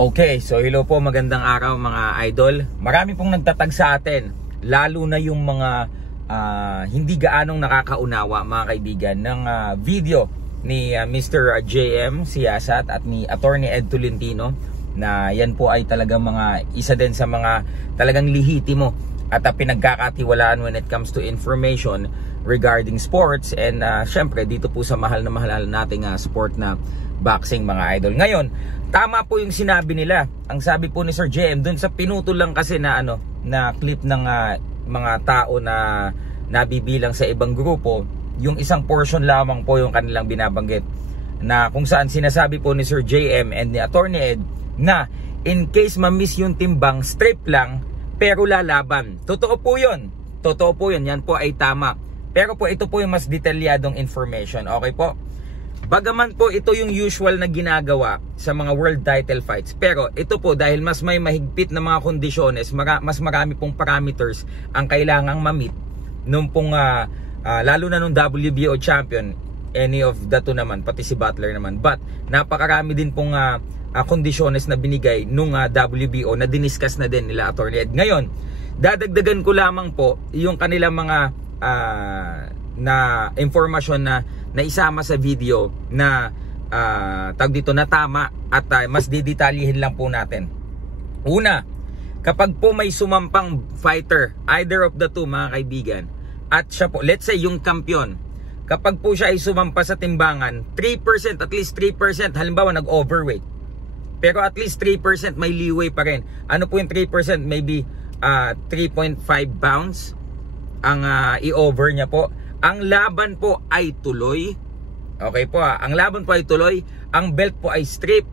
Okay, so hello po, magandang araw mga idol. Marami pong nagtatag sa atin, lalo na yung mga hindi gaanong nakakaunawa mga kaibigan ng video ni Mr. JM Siyasat at ni Attorney Ed Tolentino, na yan po ay talagang mga isa din sa mga talagang lihitimo at pinagkakatiwalaan when it comes to information regarding sports and syempre dito po sa mahal na nating sport na boxing mga idol. Ngayon, tama po yung sinabi nila. Ang sabi po ni Sir JM dun sa pinutol lang kasi na na clip ng mga tao na nabibilang sa ibang grupo, yung isang portion lamang po yung kanilang binabanggit, na kung saan sinasabi po ni Sir JM and ni Attorney Ed na in case ma-miss yung timbang, strip lang pero lalaban. Totoo po yun. Totoo po yun. Yan po ay tama. Pero po ito po yung mas detalyadong information. Okay po? Bagaman po ito yung usual na ginagawa sa mga world title fights, pero ito po dahil mas may mahigpit na mga kondisyones, mas marami pong parameters ang kailangang ma-meet nung pong lalo na nung WBO champion, any of the two naman, pati si Butler naman. But napakarami din pong kondisyones na binigay nung WBO na diniscuss na din nila Attorney Ed. Ngayon, dadagdagan ko lamang po yung kanilang mga na informasyon na isama sa video na tawag dito na tama at mas didetalyihin lang po natin. Una, kapag po may sumampang fighter, either of the two mga kaibigan, at siya po, let's say yung kampiyon, kapag po siya ay sumampa sa timbangan, 3%, at least 3%, halimbawa nag-overweight, pero at least 3% may leeway pa rin. Ano po yung 3%? Maybe 3.5 pounds ang i-over niya po. Ang laban po ay tuloy. Okay po ang laban po ay tuloy. Ang belt po ay strip.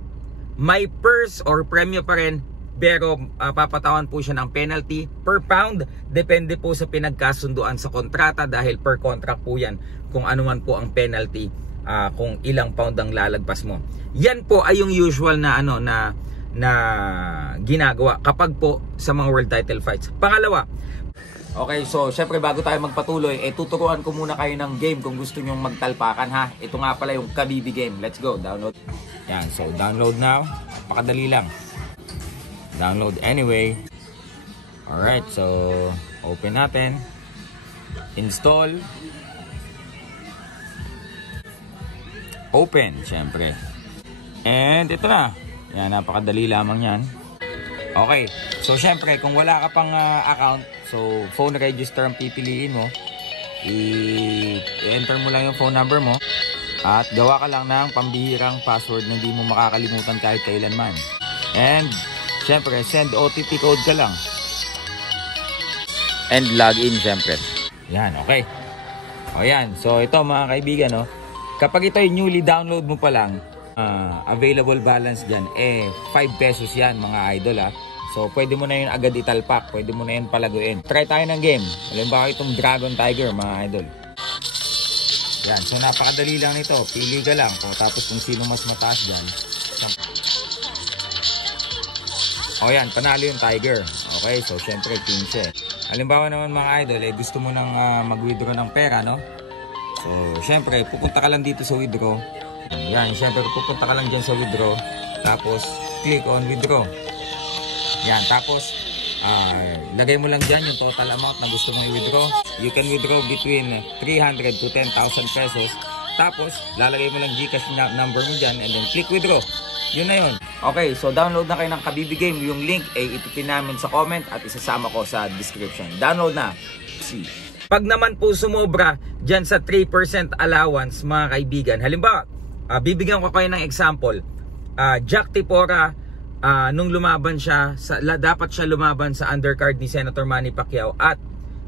May purse or premyo pa rin, pero papatawan po siya ng penalty per pound. Depende po sa pinagkasunduan sa kontrata, dahil per contract po yan kung ano man po ang penalty, kung ilang pound ang lalagpas mo. Yan po ay yung usual na na ginagawa kapag po sa mga world title fights. Pangalawa, okay, so syempre bago tayo magpatuloy, tuturuan ko muna kayo ng game kung gusto nyong magtalpakan ha. Ito nga pala yung Kabibi game. Let's go, download. Yan, so download now. Pakadali lang. Download anyway. Alright, so open natin. Install. Open, syempre. And ito na. Yan, napakadali lamang yan. Okay, so syempre kung wala ka pang account, so phone register ang pipiliin mo. I-enter mo lang yung phone number mo at gawa ka lang ng pambihirang password na hindi mo makakalimutan kahit kailanman. And syempre send OTP code ka lang. And log in syempre. Yan, okay. O yan, so ito mga kaibigan, kapag ito ay newly download mo pa lang, available balance dyan 5 pesos yan mga idol So pwede mo na yun agad italpak, pwede mo na yun palaguin. Try tayo ng game. Halimbawa itong Dragon Tiger mga idol. Yan, so napakadali lang nito. Pili ka lang tapos kung sino mas mataas dyan. O yan, panalo yung Tiger. Okay, so syempre 15. Halimbawa naman mga idol, gusto mo nang mag-withdraw ng pera, so syempre pupunta ka lang dito sa withdraw. Yan, syempre pupunta ka lang dyan sa withdraw, tapos click on withdraw. Yan, tapos lagay mo lang dyan yung total amount na gusto mong i-withdraw. You can withdraw between 300 to 10,000 pesos. Tapos lalagay mo lang GCash number mo dyan and then click withdraw. Yun na yun. Okay, so download na kayo ng Kabibi game. Yung link ay ipipin namin sa comment at isasama ko sa description. Download na. See. Pag naman po sumobra dyan sa 3% allowance mga kaibigan, halimbawa bibigyan ko kayo ng example. Jack Tipora, nung lumaban siya, dapat siya lumaban sa undercard ni Senator Manny Pacquiao at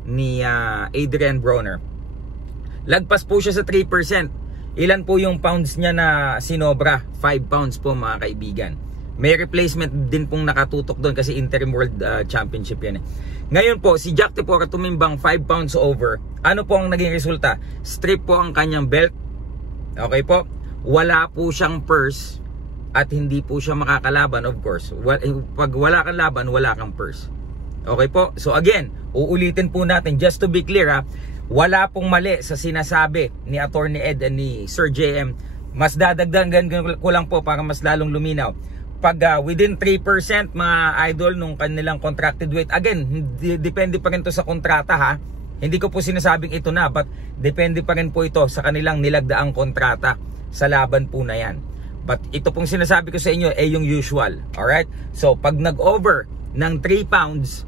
ni Adrian Broner. Lagpas po siya sa 3%. Ilan po yung pounds niya na sinobra? 5 pounds po mga kaibigan. May replacement din pong nakatutok doon kasi interim world championship yan. Ngayon po, si Jack Tipora tumimbang 5 pounds over. Ano po ang naging resulta? Strip po ang kanyang belt. Okay po? Wala po siyang purse at hindi po siya makakalaban, of course. Pag wala kang laban, wala kang purse. Okay po? So again, uulitin po natin just to be clear wala pong mali sa sinasabi ni Attorney Ed and ni Sir JM. Mas dadagdagan ko lang po para mas lalong luminaw. pag within 3% mga idol nung kanilang contracted weight, again, depende pa rin to sa kontrata ha. Hindi ko po sinasabing ito na, but depende pa rin po ito sa kanilang nilagdaang kontrata sa laban po na yan. But ito pong sinasabi ko sa inyo ay yung usual. Alright? So pag nag-over ng 3 pounds,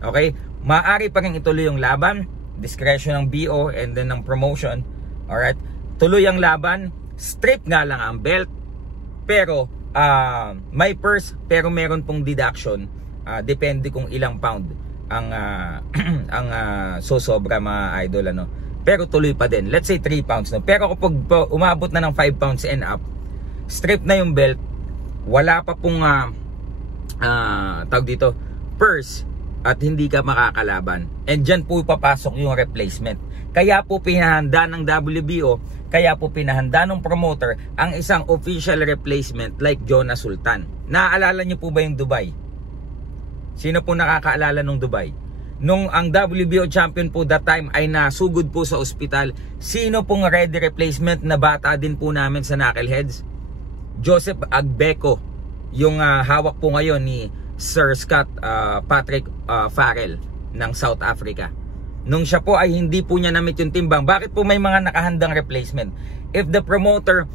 okay, maaari pa rin ituloy yung laban, discretion ng BO and then ng promotion. Alright? Tuloy ang laban, strip nga lang ang belt, pero may purse, pero meron pong deduction, depende kung ilang pound ang sosobra mga idol, ano. Pero tuloy pa din, let's say 3 pounds, no? Pero kapag umabot na ng 5 pounds and up, strip na yung belt, wala pa pong tawag dito, purse, at hindi ka makakalaban, and dyan po papasok yung replacement. Kaya po pinahanda ng WBO, kaya po pinahanda ng promoter ang isang official replacement like Jonas Sultan. Naaalala niyo po ba yung Dubai? Sino po nakakaalala nung Dubai? Nung ang WBO champion po that time ay nasugod po sa ospital, sino pong ready replacement na bata din po namin sa Knuckleheads? Joseph Agbeco, yung hawak po ngayon ni Sir Scott Patrick Farrell ng South Africa. Nung siya po ay hindi po niya na-meet yung timbang, bakit po may mga nakahandang replacement? If the promoter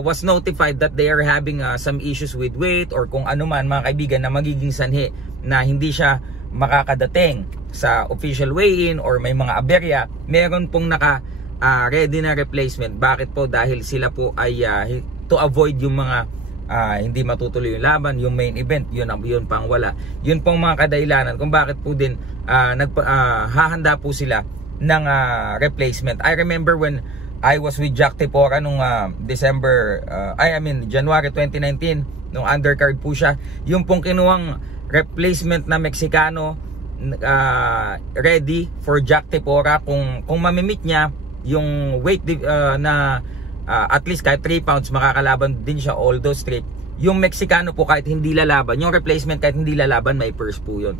was notified that they are having some issues with weight or kung ano man mga kaibigan na magiging sanhi na hindi siya makakadating sa official weigh-in or may mga aberya, meron pong ready na replacement. Bakit po? Dahil sila po ay to avoid yung mga hindi matutuloy yung laban, yung main event, yun pang wala. Yun pong mga kadailanan kung bakit po din hahanda po sila ng replacement. I remember when I was with Jack Tepora nung January 2019, nung undercard po siya, yung pong kinuwang replacement na Meksikano ready for Jack Tepora, kung mamimit niya yung weight na at least kahit 3 pounds makakalaban din siya, although strip. Yung Meksikano po kahit hindi lalaban, yung replacement kahit hindi lalaban, may purse po yun.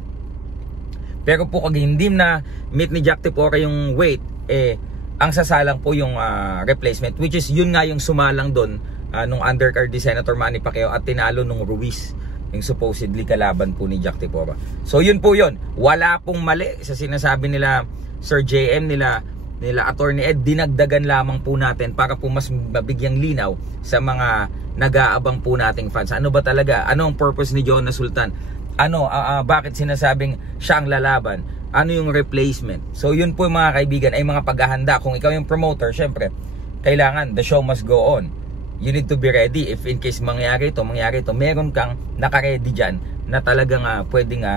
Pero po kung hindi na meet ni Jack Tepora yung weight, ang sasalang po yung replacement, which is yun nga yung sumalang doon nung undercard ni Senator Manny Pacquiao at tinalo nung Ruiz, yung supposedly kalaban po ni Jack Tepora. So yun po yun, wala pong mali sa sinasabi nila Sir JM, nila Attorney Ed. Dinagdagan lamang po natin para po mas mabigyang linaw sa mga nag-aabang po nating fans. Ano ba talaga? Ano ang purpose ni Jonas Sultan? Bakit sinasabing siya ang lalaban? Ano yung replacement? So yun po mga kaibigan ay mga paghahanda. Kung ikaw yung promoter, syempre kailangan, the show must go on. You need to be ready. If in case mangyari ito, meron kang naka-ready dyan na talagang pwedeng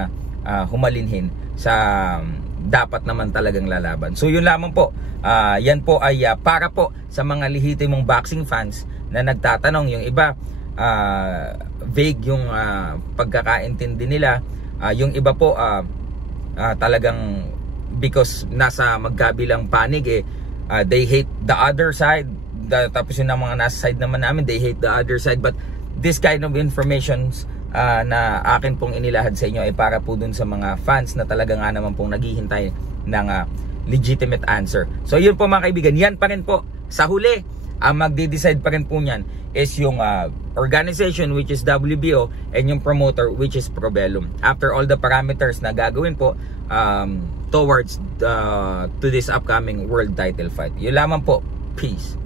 humalinhin sa dapat naman talagang lalaban. So yun lamang po. Yan po ay para po sa mga lehitimong boxing fans na nagtatanong. Yung iba vague yung pagkakaintindi nila. Yung iba po talagang because nasa magkabilang panig they hate the other side. Tapos yung mga nasa side naman namin, they hate the other side. But this kind of informations na akin pong inilahad sa inyo ay para po dun sa mga fans na talaga nga naman pong naghihintay ng legitimate answer. So yun po mga kaibigan, yan pa rin po sa huli. Magde-decide pa rin po nyan is yung organization, which is WBO, and yung promoter, which is Probellum. After all the parameters na gagawin po towards to this upcoming world title fight. Yun lamang po. Peace.